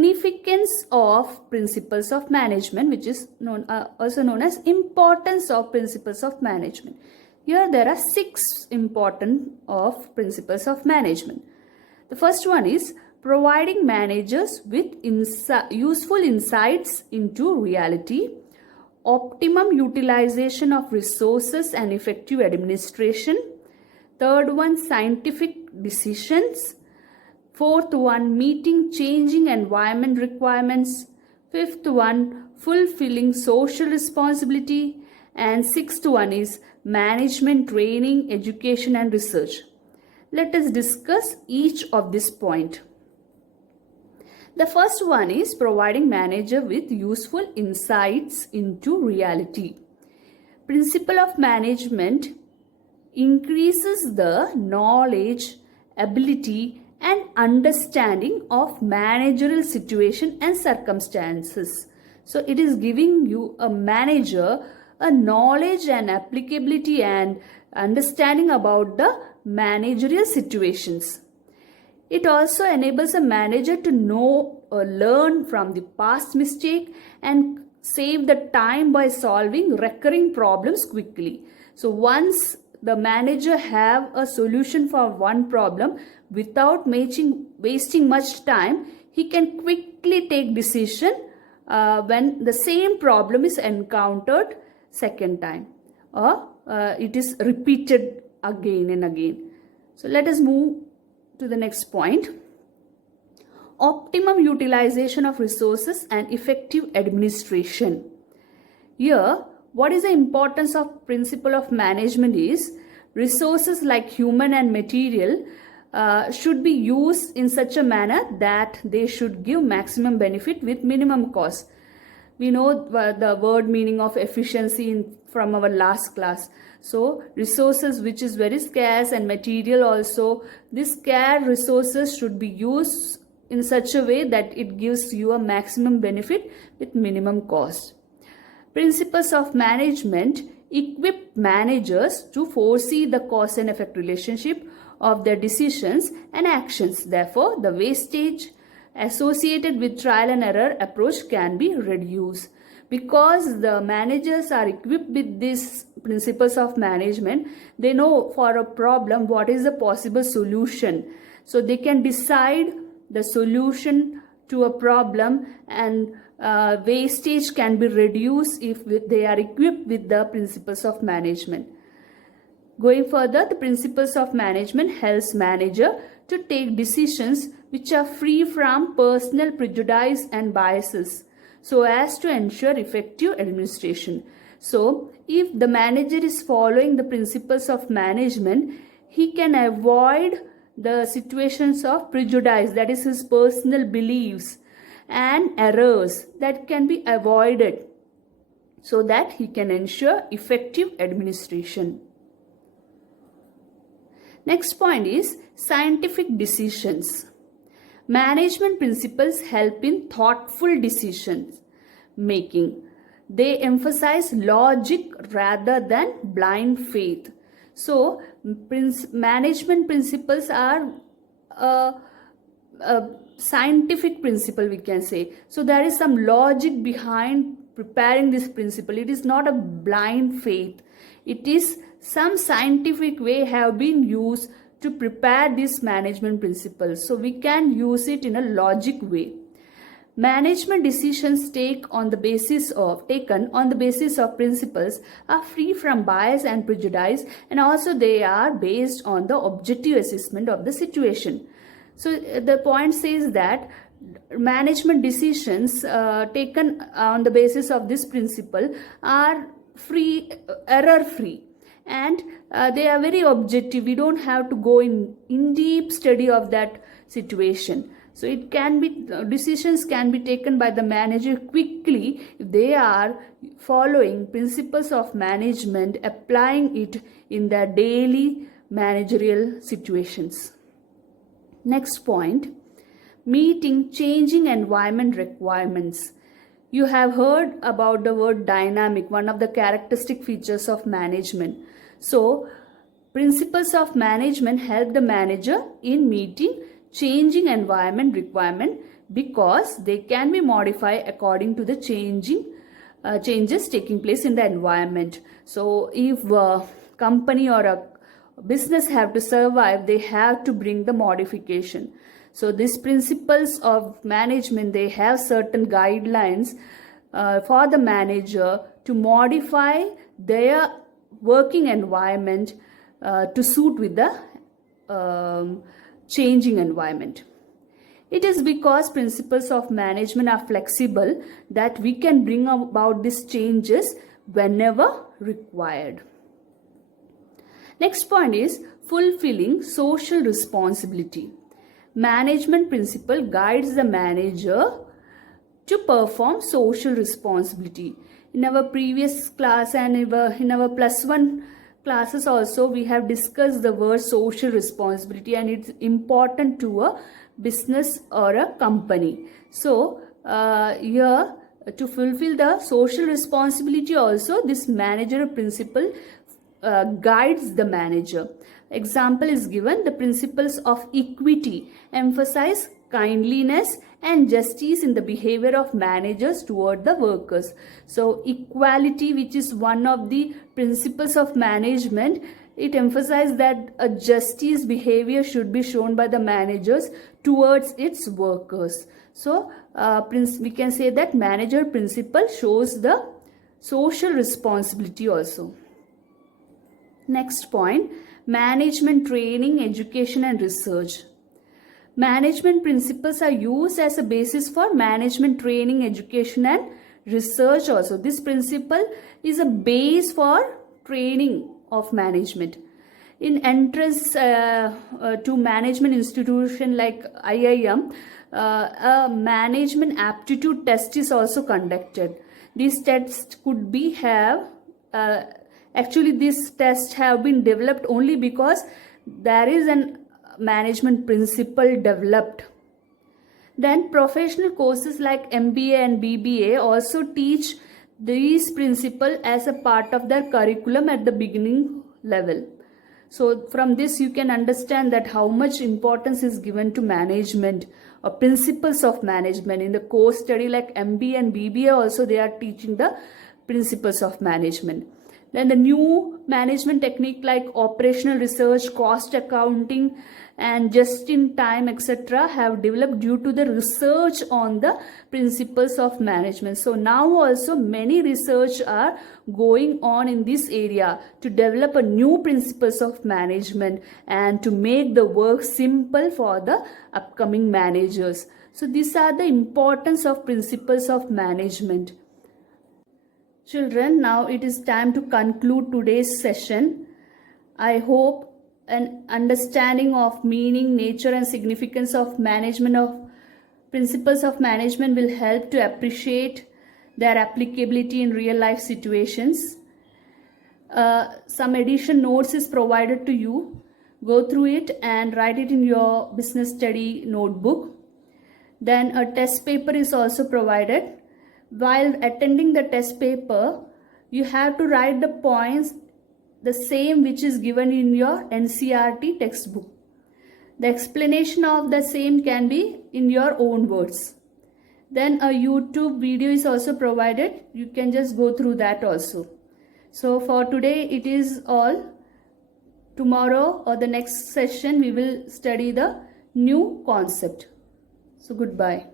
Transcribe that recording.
significance of principles of management, which is also known as importance of principles of management. Here there are 6 important of principles of management. The first one is providing managers with useful insights into reality, optimum utilization of resources and effective administration. Third one, scientific decisions. Fourth one, meeting changing environment requirements. Fifth one, fulfilling social responsibility. And sixth one is management training, education and research. Let us discuss each of this point. The first one is providing manager with useful insights into reality. Principle of management increases the knowledge, ability and understanding of managerial situation and circumstances. So it is giving you a manager a knowledge and applicability and understanding about the managerial situations. It also enables a manager to know or learn from the past mistake and save the time by solving recurring problems quickly. So once the manager have a solution for one problem without wasting much time, he can quickly take decision when the same problem is encountered second time or it is repeated again and again. So let us move to the next point. Optimum utilization of resources and effective administration. Here, what is the importance of principle of management is resources like human and material should be used in such a manner that they should give maximum benefit with minimum cost. We know the word meaning of efficiency from our last class. So resources which is very scarce and material also, these scarce resources should be used in such a way that it gives you a maximum benefit with minimum cost. Principles of management equip managers to foresee the cause and effect relationship of their decisions and actions. Therefore, the wastage associated with trial and error approach can be reduced. Because the managers are equipped with these principles of management, they know for a problem what is the possible solution. So they can decide the solution to a problem and wastage can be reduced if they are equipped with the principles of management. Going further, the principles of management helps manager to take decisions which are free from personal prejudice and biases, so as to ensure effective administration. So, if the manager is following the principles of management, he can avoid the situations of prejudice, that is his personal beliefs, and errors that can be avoided, so that he can ensure effective administration. Next point is scientific decisions. Management principles help in thoughtful decisions making. They emphasize logic rather than blind faith. So, management principles are a scientific principle, we can say. So, there is some logic behind preparing this principle. It is not a blind faith. It is some scientific way have been used to prepare these management principles. So we can use it in a logic way. Management decisions taken on the basis of principles are free from bias and prejudice, and also they are based on the objective assessment of the situation. So the point says that management decisions taken on the basis of this principle are error free. And they are very objective. We don't have to go in deep study of that situation. So it can be, decisions can be taken by the manager quickly if they are following principles of management, applying it in their daily managerial situations. Next point, meeting changing environment requirements. You have heard about the word dynamic, one of the characteristic features of management. So, principles of management help the manager in meeting changing environment requirement because they can be modified according to the changes taking place in the environment. So if a company or a business have to survive, they have to bring the modification. So these principles of management, they have certain guidelines for the manager to modify their working environment to suit with the changing environment. It is because principles of management are flexible that we can bring about these changes whenever required. Next point is fulfilling social responsibility. Management principle guides the manager to perform social responsibility. In our previous class and in our +1 classes also, we have discussed the word social responsibility, and it's important to a business or a company. So here, to fulfill the social responsibility also, this managerial principle guides the manager. Example is given: the principles of equity emphasize kindliness and justice in the behavior of managers toward the workers. So equality, which is one of the principles of management, it emphasizes that a justice behavior should be shown by the managers towards its workers. So we can say that manager principle shows the social responsibility also. Next point, management training, education and research. Management principles are used as a basis for management training, education and research also. This principle is a base for training of management. In entrance to management institution like IIM, a management aptitude test is also conducted. These tests could be actually these tests have been developed only because there is an management principle developed. Then professional courses like MBA and BBA also teach these principles as a part of their curriculum at the beginning level. So from this you can understand that how much importance is given to management or principles of management. In the course study like MBA and BBA also, they are teaching the principles of management. Then the new management technique like operational research, cost accounting and just-in-time, etc. have developed due to the research on the principles of management. So now also many research are going on in this area to develop a new principles of management and to make the work simple for the upcoming managers. So these are the importance of principles of management. Children, now it is time to conclude today's session. I hope an understanding of meaning, nature and significance of management of principles of management will help to appreciate their applicability in real life situations. Some addition notes is provided to you. Go through it and write it in your business study notebook. Then a test paper is also provided. While attending the test paper, you have to write the points the same which is given in your NCERT textbook. The explanation of the same can be in your own words. Then a YouTube video is also provided. You can just go through that also. So for today it is all. Tomorrow or the next session we will study the new concept. So goodbye.